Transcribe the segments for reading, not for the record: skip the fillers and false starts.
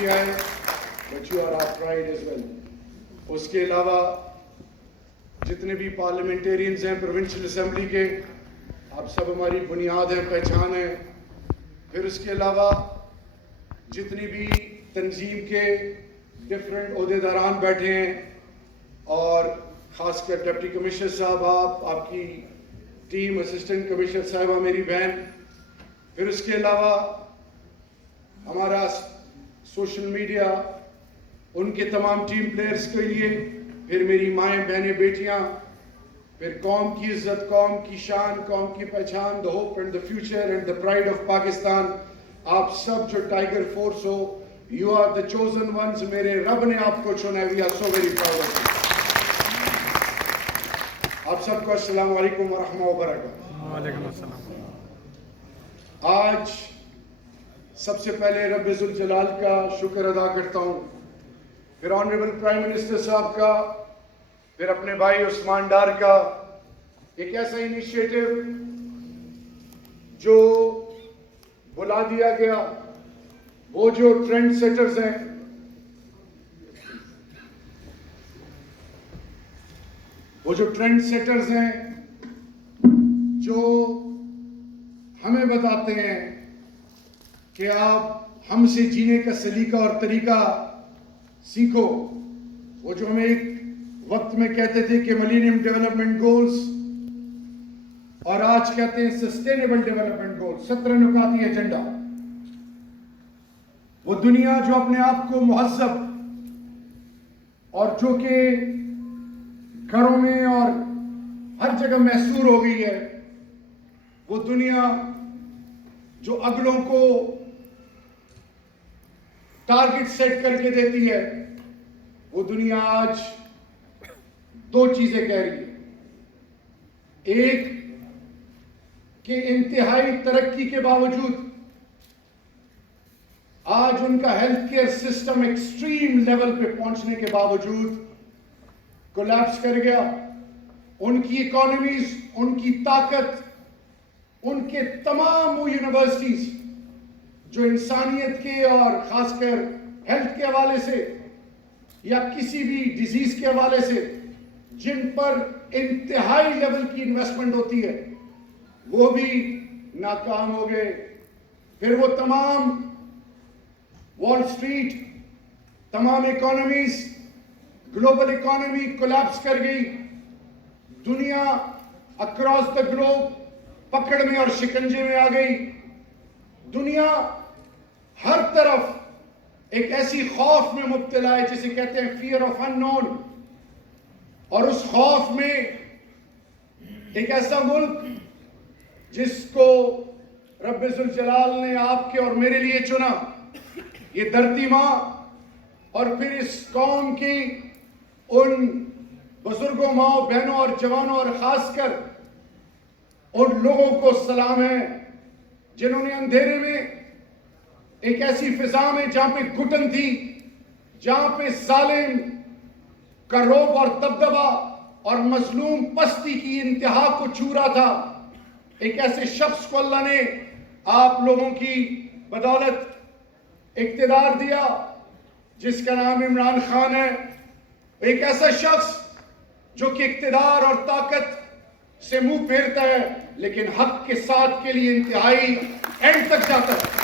PTI, but you are our pride as well. اس کے علاوہ جتنے بھی پارلیمنٹیرینز ہیں پروونشل اسمبلی کے، آپ سب ہماری بنیاد ہیں، پہچان ہے. پھر اس کے علاوہ جتنی بھی تنظیم کے ڈفرینٹ عہدیداران بیٹھے ہیں، اور خاص کر ڈپٹی کمشنر صاحب، آپ کی ٹیم، اسسٹنٹ کمشنر صاحبہ، میری بہن. پھر اس کے علاوہ ہمارا سوشل میڈیا، ان کے تمام ٹیم پلیئرز کے لیے، پھر میری مائیں، بہنیں، بیٹیاں، پھر قوم کی عزت، قوم کی شان، قوم کی پہچان، the hope and the future and the pride of Pakistan. آپ سب جو tiger force who, you are the chosen ones. میرے رب نے آپ کو چنا ہے. We are so very proud of you. آپ سب کو السلام علیکم ورحمۃ اللہ وبرکاتہ. وعلیکم السلام. آج سب سے پہلے رب ذوالجلال کا شکر ادا کرتا ہوں، پھر آنریبل پرائم منسٹر صاحب کا، پھر اپنے بھائی عثمان ڈار کا. ایک ایسا انیشیٹو جو بلا دیا گیا، وہ جو ٹرینڈ سیٹرز ہیں، جو ہمیں بتاتے ہیں کہ آپ ہم سے جینے کا سلیقہ اور طریقہ سیکھو. وہ جو ہمیں ایک وقت میں کہتے تھے کہ ملینیم ڈیولپمنٹ گولز، اور آج کہتے ہیں سسٹینیبل ڈیولپمنٹ گولز، 17 نکاتی ایجنڈا. وہ دنیا جو اپنے آپ کو مہذب اور جو کہ گھروں میں اور ہر جگہ محصور ہو گئی ہے، وہ دنیا جو اگلوں کو ٹارگٹ سیٹ کر کے دیتی ہے، وہ دنیا آج دو چیزیں کہہ رہی ہے. ایک کہ انتہائی ترقی کے باوجود آج ان کا health care system extreme level پہ پہنچنے کے باوجود کولیپس کر گیا. ان کی اکانومیز، ان کی طاقت، ان کے تمام وہ یونیورسٹیز جو انسانیت کے اور خاص کر ہیلتھ کے حوالے سے یا کسی بھی ڈیزیز کے حوالے سے جن پر انتہائی لیول کی انویسٹمنٹ ہوتی ہے، وہ بھی ناکام ہو گئے. پھر وہ تمام وال سٹریٹ، تمام اکانومیز، گلوبل اکانومی کولیپس کر گئی. دنیا اکراس دا گلوب پکڑ میں اور شکنجے میں آ گئی. دنیا ہر طرف ایک ایسی خوف میں مبتلا ہے جسے کہتے ہیں فیئر آف ان نون. اور اس خوف میں ایک ایسا ملک جس کو رب ذوالجلال نے آپ کے اور میرے لیے چنا، یہ دھرتی ماں، اور پھر اس قوم کی ان بزرگوں، ماں، بہنوں اور جوانوں، اور خاص کر ان لوگوں کو سلام ہے جنہوں نے اندھیرے میں ایک ایسی فضا میں جہاں پہ گھٹن تھی، جہاں پہ ظالم کا رعب اور دبدبا اور مظلوم پستی کی انتہا کو چھو رہا تھا، ایک ایسے شخص کو اللہ نے آپ لوگوں کی بدولت اقتدار دیا جس کا نام عمران خان ہے. ایک ایسا شخص جو کہ اقتدار اور طاقت سے منہ پھیرتا ہے لیکن حق کے ساتھ کے لیے انتہائی اینڈ تک جاتا ہے.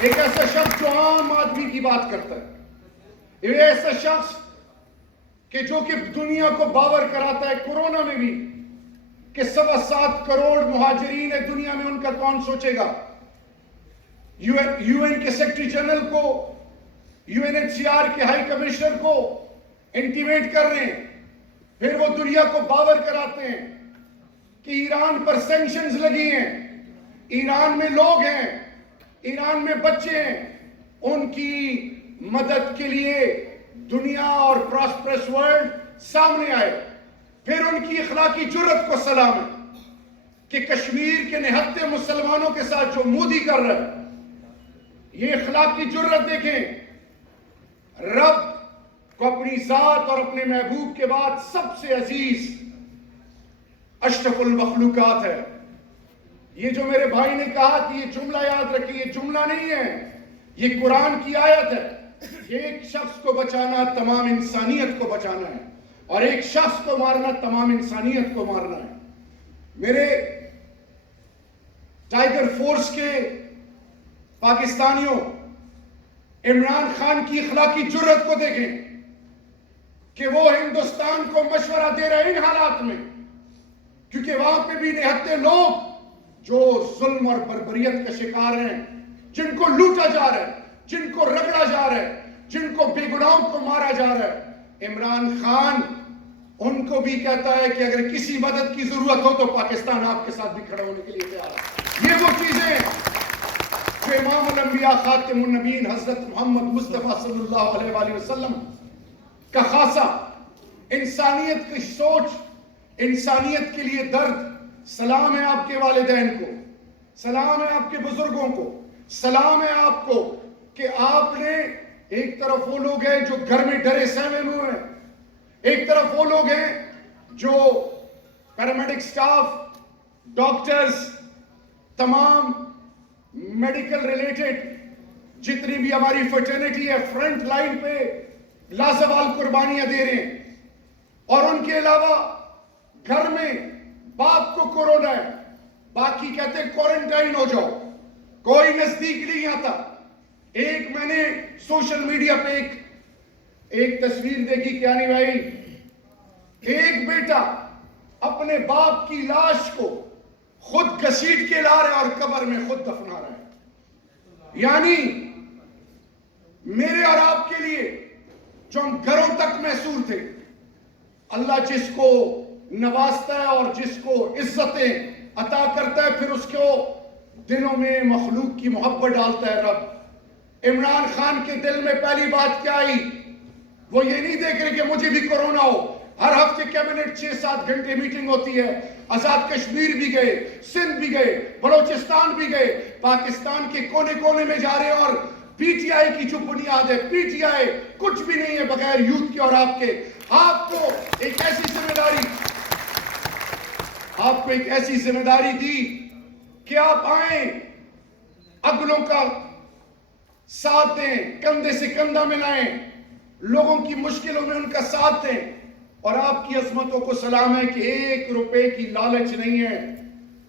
ایک ایسا شخص جو عام آدمی کی بات کرتا ہے. ایک ایسا شخص کہ جو کہ دنیا کو باور کراتا ہے کورونا میں بھی کہ 7.25 کروڑ مہاجرین ہے دنیا میں، ان کا کون سوچے گا. یو این کے سیکرٹری جنرل کو، UNHCR کے ہائی کمشنر کو انٹیمیٹ کر رہے ہیں. پھر وہ دنیا کو باور کراتے ہیں کہ ایران پر سینکشنز لگی ہیں، ایران میں لوگ ہیں، ایران میں بچے ہیں، ان کی مدد کے لیے دنیا اور پراسپرس ورلڈ سامنے آئے. پھر ان کی اخلاقی جرت کو سلام ہے کہ کشمیر کے نہتے مسلمانوں کے ساتھ جو مودی کر رہا ہے، یہ اخلاقی جرت دیکھیں. رب کو اپنی ذات اور اپنے محبوب کے بعد سب سے عزیز اشرف المخلوقات ہے. یہ جو میرے بھائی نے کہا کہ یہ جملہ یاد رکھیے، یہ جملہ نہیں ہے، یہ قرآن کی آیت ہے، ایک شخص کو بچانا تمام انسانیت کو بچانا ہے، اور ایک شخص کو مارنا تمام انسانیت کو مارنا ہے۔ میرے ٹائیگر فورس کے پاکستانیوں، عمران خان کی اخلاقی جرت کو دیکھیں کہ وہ ہندوستان کو مشورہ دے رہے ہیں ان حالات میں، کیونکہ وہاں پہ بھی نہتے لوگ جو ظلم اور بربریت کا شکار ہیں، جن کو لوٹا جا رہا ہے، جن کو رگڑا جا رہا ہے، جن کو بے گناہوں کو مارا جا رہا ہے۔ عمران خان ان کو بھی کہتا ہے کہ اگر کسی مدد کی ضرورت ہو تو پاکستان آپ کے ساتھ بھی کھڑا ہونے کے لیے تیار ہے۔ یہ وہ چیزیں ہیں جو امام الانبیاء خاتم النبیین حضرت محمد مصطفیٰ صلی اللہ علیہ وآلہ وسلم کا خاصہ، انسانیت کی سوچ، انسانیت کے لیے درد۔ سلام ہے آپ کے والدین کو، سلام ہے آپ کے بزرگوں کو، سلام ہے آپ کو کہ آپ نے ایک طرف وہ لوگ ہیں جو گھر میں ڈرے سہمے ہوئے ہیں، ایک طرف وہ لوگ ہیں جو پیرامیڈک سٹاف، ڈاکٹرز، تمام میڈیکل ریلیٹڈ جتنی بھی ہماری فرٹرنیٹی ہے، فرنٹ لائن پہ لازوال قربانیاں دے رہے ہیں، اور ان کے علاوہ گھر میں باپ کو کورونا ہے، باقی کہتے ہیں کوارنٹائن ہو جاؤ، کوئی نزدیک نہیں آتا۔ ایک میں نے سوشل میڈیا پہ ایک تصویر دیکھی کہ یعنی بھائی ایک بیٹا اپنے باپ کی لاش کو خود گھسیٹ کے لا رہا ہے اور قبر میں خود دفنا رہا ہے۔ یعنی میرے اور آپ کے لیے جو ہم گھروں تک محصور تھے، اللہ جس کو نوازتا ہے اور جس کو عزتیں عطا کرتا ہے، پھر اس کو دلوں میں مخلوق کی محبت ڈالتا ہے رب۔ عمران خان کے دل میں پہلی بات کیا آئی؟ وہ یہ نہیں دیکھ رہے کہ مجھے بھی کورونا ہو۔ ہر ہفتے کیبنٹ 6-7 گھنٹے میٹنگ ہوتی ہے، آزاد کشمیر بھی گئے، سندھ بھی گئے، بلوچستان بھی گئے، پاکستان کے کونے کونے میں جا رہے ہیں، اور پی ٹی آئی کی جو بنیاد ہے، پی ٹی آئی کچھ بھی نہیں ہے بغیر یوتھ کے اور آپ کے۔ آپ کو ایک ایسی ذمہ داری دی کہ آپ آئیں، اگلوں کا ساتھ دیں، کندھے سے کندھا ملائیں، لوگوں کی مشکلوں میں ان کا ساتھ دیں۔ اور آپ کی عظمتوں کو سلام ہے کہ 1 روپے کی لالچ نہیں ہے،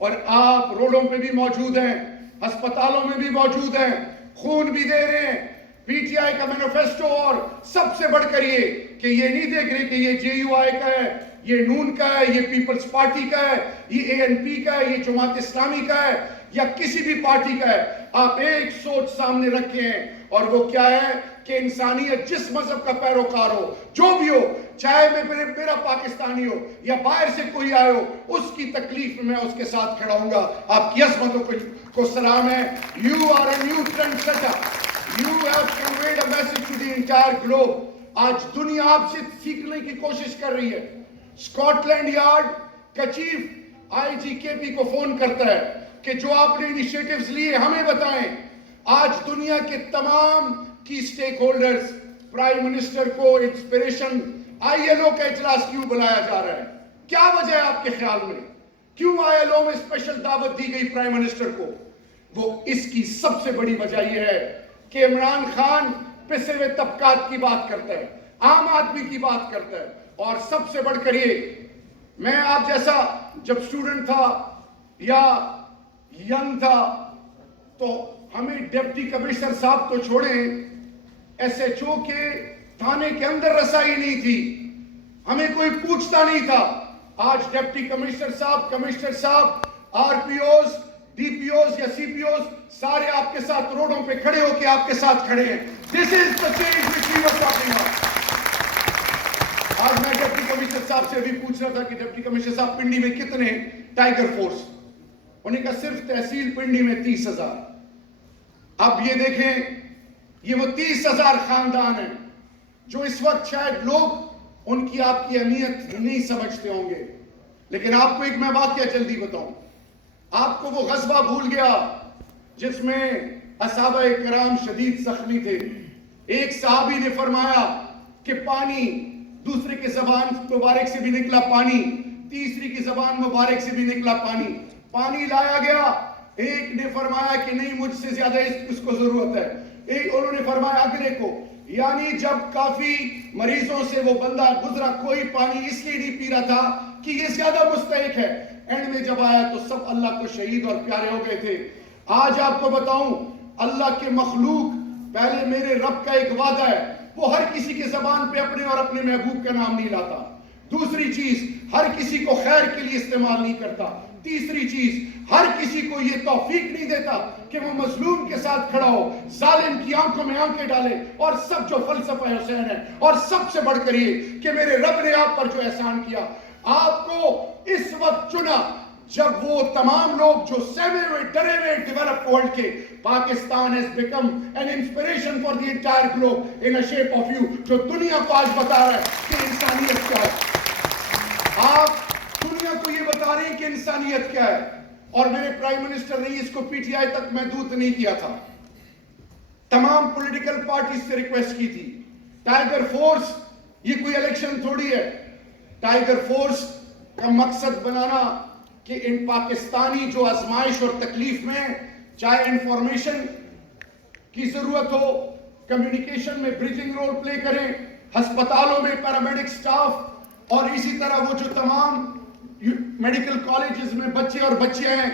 اور آپ روڈوں پہ بھی موجود ہیں، ہسپتالوں میں بھی موجود ہیں، خون بھی دے رہے ہیں۔ پی ٹی آئی کا مینیفیسٹو، اور سب سے بڑھ کر یہ کہ یہ نہیں دیکھ رہے کہ یہ جے یو آئی کا ہے، یہ نون کا ہے، یہ پیپلز پارٹی کا ہے، یہ اے این پی کا ہے، یہ جماعت اسلامی کا ہے، یا کسی بھی پارٹی کا ہے۔ آپ ایک سوچ سامنے رکھے ہیں، اور وہ کیا ہے کہ انسانیت جس مذہب کا پیروکار ہو، جو بھی ہو، چاہے میرا پاکستانی ہو یا باہر سے کوئی آئے ہو، اس کی تکلیف میں اس کے ساتھ کھڑا ہوں گا۔ آپ کی عظمتوں کو سلام ہے۔ You are a new trendsetter. You have conveyed a message to the entire globe. آج دنیا آپ سے سیکھنے کی کوشش کر رہی ہے۔ اسکاٹ لینڈ یارڈ کا چیف آئی جی کے پی کو فون کرتا ہے کہ جو آپ نے انیشیٹیوز لیے ہمیں بتائیں۔ آج دنیا کے تمام کی سٹیک ہولڈرز، پرائم منسٹر کو انسپریشن آئی ایل او کا اجلاس کیوں بلایا جا رہا ہے؟ کیا وجہ ہے آپ کے خیال میں؟ کیوں آئی ایل او میں اسپیشل دعوت دی گئی پرائم منسٹر کو؟ وہ اس کی سب سے بڑی وجہ یہ ہے کہ عمران خان پسے ہوئے طبقات کی بات کرتا ہے، عام آدمی کی بات کرتا ہے، اور سب سے بڑھ کر یہ، میں آپ جیسا جب اسٹوڈنٹ تھا یا ینگ تھا تو ہمیں ڈپٹی کمشنر صاحب تو چھوڑیں، ایس ایچ او کے تھانے کے اندر رسائی نہیں تھی، ہمیں کوئی پوچھتا نہیں تھا۔ آج ڈپٹی کمشنر صاحب، R P Os, D P Os یا سی پی اوز سارے آپ کے ساتھ روڈوں پہ کھڑے ہو کے آپ کے ساتھ کھڑے ہیں۔ This is the change which we were talking about۔ آج میں ڈپٹی کمشنر صاحب سے بھی پوچھ رہا تھا کہ ڈپٹی کمشنر صاحب پنڈی میں کتنے ٹائیگر فورس؟ انہیں کہا صرف تحصیل پنڈی میں 30,000۔ اب یہ دیکھیں، یہ وہ 30,000 خاندان ہیں جو اس وقت شاید لوگ ان کی آپ کی اہمیت نہیں سمجھتے ہوں گے، لیکن آپ کو ایک میں واقعہ جلدی بتاؤں۔ آپ کو وہ غزوہ بھول گیا جس میں اصحابہ کرام شدید زخمی تھے؟ ایک صحابی نے فرمایا کہ پانی، دوسرے کے زبان مبارک سے بھی نکلا پانی، تیسری کی زبان مبارک سے بھی نکلا پانی لایا گیا۔ ایک نے فرمایا کہ نہیں، مجھ سے زیادہ اس کو ضرورت ہے، انہوں نے فرمایا اگلے کو، یعنی جب کافی مریضوں سے وہ بندہ گزرا، کوئی پانی اس لیے نہیں پی رہا تھا کہ یہ زیادہ مستحق ہے، اینڈ میں جب آیا تو سب اللہ کو شہید اور پیارے ہو گئے تھے۔ آج آپ کو بتاؤں، اللہ کے مخلوق، پہلے میرے رب کا ایک وعدہ ہے، وہ ہر کسی کے زبان پہ اپنے اور اپنے محبوب کا نام نہیں لاتا۔ دوسری چیز، ہر کسی کو خیر کے لیے استعمال نہیں کرتا۔ تیسری چیز، ہر کسی کو یہ توفیق نہیں دیتا کہ وہ مظلوم کے ساتھ کھڑا ہو، ظالم کی آنکھوں میں آنکھیں ڈالے، اور سب جو فلسفہ حسین ہے، اور سب سے بڑھ کر یہ کہ میرے رب نے آپ پر جو احسان کیا، آپ کو اس وقت چنا جب وہ تمام لوگ جو سہمے ہوئے ڈرے ہوئے ڈیولپ ورلڈ کے، Pakistan has become an inspiration for the entire globe in a shape of you، جو دنیا کو آج بتا رہا ہے کہ انسانیت کیا ہے۔ آپ دنیا کو یہ بتا رہے ہیں کہ انسانیت کیا ہے، اور میرے پرائم منسٹر نے اس کو پی ٹی آئی تک محدود نہیں کیا تھا، تمام پولیٹیکل پارٹیز سے ریکویسٹ کی تھی۔ ٹائیگر فورس یہ کوئی الیکشن تھوڑی ہے، ٹائیگر فورس کا مقصد بنانا کہ ان پاکستانی جو آزمائش اور تکلیف میں، چاہے انفارمیشن کی ضرورت ہو، کمیونیکیشن میں بریجنگ رول پلے کریں، ہسپتالوں میں پیرامیڈک سٹاف، اور اسی طرح وہ جو تمام میڈیکل کالجز میں بچے اور بچے ہیں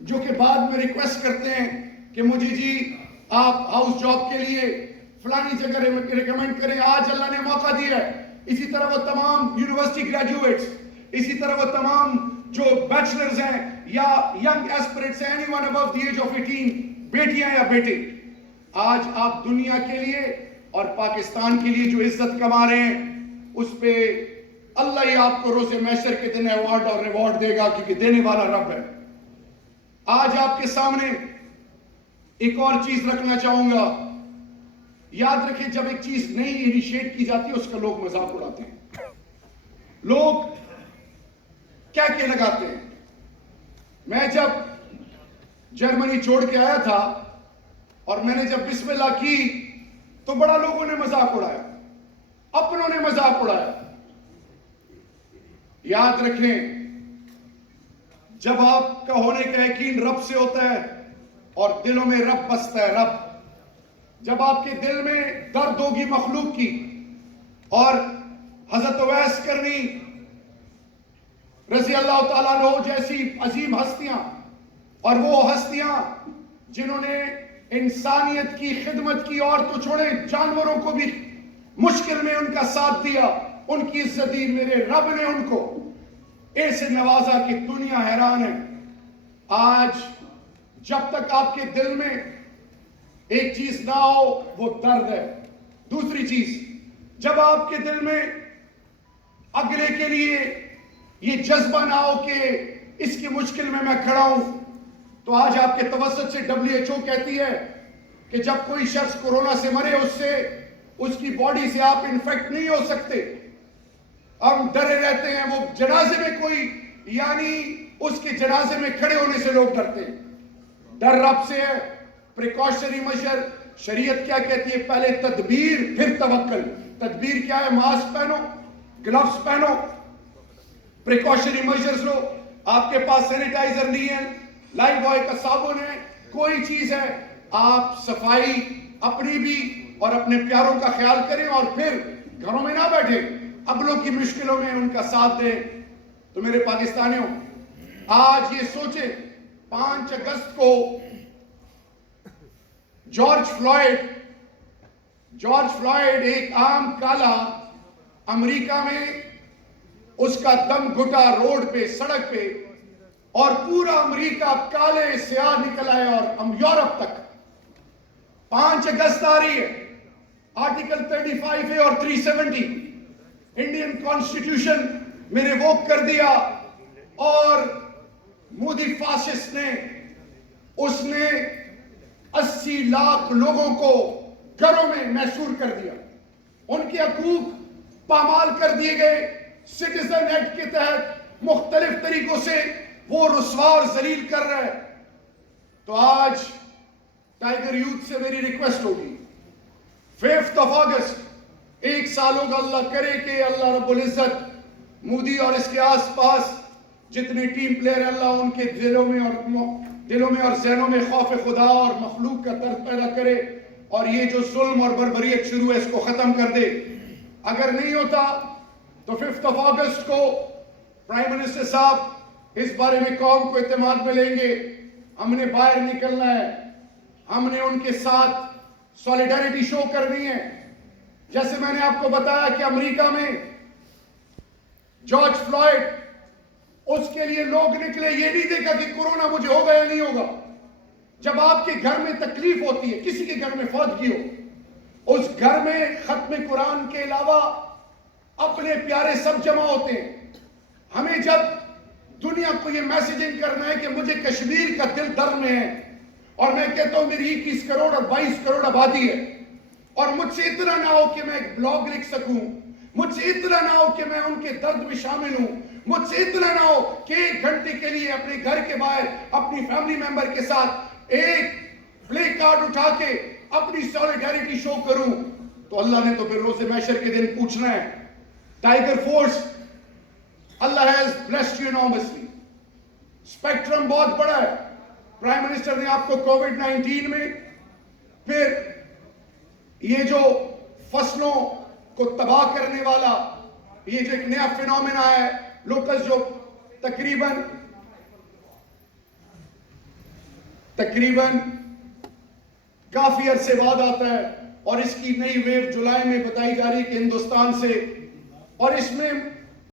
جو کہ بعد میں ریکویسٹ کرتے ہیں کہ مجھے جی آپ ہاؤس جاب کے لیے فلانی جگہ ریکمینڈ کریں، آج اللہ نے موقع دیا ہے۔ اسی طرح وہ تمام یونیورسٹی گریجویٹس، اسی طرح وہ تمام جو بیچلرز ہیں یا ینگ ایسپیرنٹس ہیں، anyone above the age of 18، بیٹیاں یا بیٹے، آج آپ دنیا کے لیے اور پاکستان کے لیے جو عزت کما رہے ہیں، اس پہ اللہ ہی آپ کو روز محشر کے دن ایوارڈ اور ریوارڈ دے گا، کیونکہ دینے والا رب ہے۔ آج آپ کے سامنے ایک اور چیز رکھنا چاہوں گا، یاد رکھیں جب ایک چیز نئی انیشیٹ کی جاتی ہے اس کا لوگ مذاق اڑاتے ہیں، لوگ کیا کہ لگاتے ہیں۔ میں جب جرمنی چھوڑ کے آیا تھا اور میں نے جب بسم اللہ کی تو بڑا لوگوں نے مذاق اڑایا، اپنوں نے مذاق اڑایا۔ یاد رکھیں جب آپ کا ہونے کا یقین رب سے ہوتا ہے اور دلوں میں رب بستا ہے، رب جب آپ کے دل میں درد ہوگی مخلوق کی، اور حضرت اویس کرنی رضی اللہ تعالیٰ عنہ جیسی عظیم ہستیاں، اور وہ ہستیاں جنہوں نے انسانیت کی خدمت کی، اور تو چھوڑے جانوروں کو بھی مشکل میں ان کا ساتھ دیا، ان کی عزت دی، میرے رب نے ان کو ایسے نوازا کہ دنیا حیران ہے۔ آج جب تک آپ کے دل میں ایک چیز نہ ہو وہ درد ہے۔ دوسری چیز، جب آپ کے دل میں اگلے کے لیے یہ جذبہ نہ ہو کہ اس کی مشکل میں میں کھڑا ہوں، تو آج آپ کے توسط سے WHO کہتی ہے کہ جب کوئی شخص کورونا سے مرے اس کی باڈی سے آپ انفیکٹ نہیں ہو سکتے۔ ہم ڈرے رہتے ہیں، وہ جنازے میں کوئی، یعنی اس کے جنازے میں کھڑے ہونے سے لوگ ڈرتے ہیں۔ ڈر رب سے ہے، پریکاشنری میجر۔ شریعت کیا کہتی ہے؟ پہلے تدبیر پھر توکل۔ تدبیر کیا ہے؟ ماسک پہنو، گلوز پہنو، پریکاشنری میجرز لو۔ آپ کے پاس سینیٹائزر نہیں ہے، لائف بوائے کا صابن ہے، کوئی چیز ہے، آپ صفائی اپنی بھی اور اپنے پیاروں کا خیال کریں، اور پھر گھروں میں نہ بیٹھے، اگلوں کی مشکلوں میں ان کا ساتھ دیں۔ تو میرے پاکستانیوں، آج یہ سوچیں 5 اگست کو جارج فلوئڈ ایک عام کالا امریکہ میں، اس کا دم گھٹا روڈ پہ، سڑک پہ، اور پورا امریکہ کالے سیاہ نکل آئے، اور ہم یورپ تک 5 اگست آ رہی ہے۔ آرٹیکل 35A اور 370 انڈین کانسٹیٹیوشن میں ریووک کر دیا، اور مودی فاسسٹ نے 80 لاکھ لوگوں کو گھروں میں محصور کر دیا، ان کے حقوق پامال کر دیے گئے۔ سٹیزن ایکٹ کے تحت مختلف طریقوں سے وہ رسوا اور ذلیل کر رہا ہے۔ تو آج ٹائیگر یوتھ سے میری ریکویسٹ ہوگی، 5 اگست، 1 سال ہوگا، اللہ کرے کہ اللہ رب العزت مودی اور اس کے آس پاس جتنے ٹیم پلیئر ہیں، اللہ ان کے دلوں میں اور دلوں میں اور ذہنوں میں خوف خدا اور مخلوق کا درد پیدا کرے اور یہ جو ظلم اور بربریت شروع ہے اس کو ختم کر دے. اگر نہیں ہوتا تو 5 اگست کو پرائم منسٹر صاحب اس بارے میں قوم کو اعتماد میں لیں گے. ہم نے باہر نکلنا ہے, ہم نے ان کے ساتھ سولیڈریٹی شو کرنی ہے. جیسے میں نے آپ کو بتایا کہ امریکہ میں جارج فلوئڈ, اس کے لیے لوگ نکلے, یہ نہیں دیکھا کہ کورونا مجھے ہوگا یا نہیں ہوگا. جب آپ کے گھر میں تکلیف ہوتی ہے, کسی کے گھر میں فوتگی ہو, اس گھر میں ختم قرآن کے علاوہ اپنے پیارے سب جمع ہوتے ہیں. ہمیں جب دنیا کو یہ میسیجنگ کرنا ہے کہ مجھے کشمیر کا دل درد میں ہے, اور میں کہتا ہوں میری 21 کروڑ اور 22 کروڑ آبادی ہے, اور مجھ سے اتنا نہ ہو کہ میں ایک بلاگ لکھ سکوں, مجھ سے اتنا نہ ہو کہ میں ان کے درد میں شامل ہوں, مجھ سے اتنا نہ ہو کہ 1 گھنٹے کے لیے اپنے گھر کے باہر اپنی فیملی ممبر کے ساتھ ایک پلے کارڈ اٹھا کے اپنی سولیڈریٹی شو کروں, تو اللہ نے تو پھر روز محشر کے دن پوچھنا ہے. Tiger force, Allah has blessed you enormously. Spectrum بہت بڑا ہے. پرائم منسٹر نے آپ کو کووڈ-19 میں, پھر یہ جو فصلوں کو تباہ کرنے والا یہ جو ایک نیا فینومینا ہے لوکس, جو تقریباً کافی عرصے بعد آتا ہے, اور اس کی نئی ویو جولائی میں بتائی جا رہی ہے کہ ہندوستان سے, اور اس میں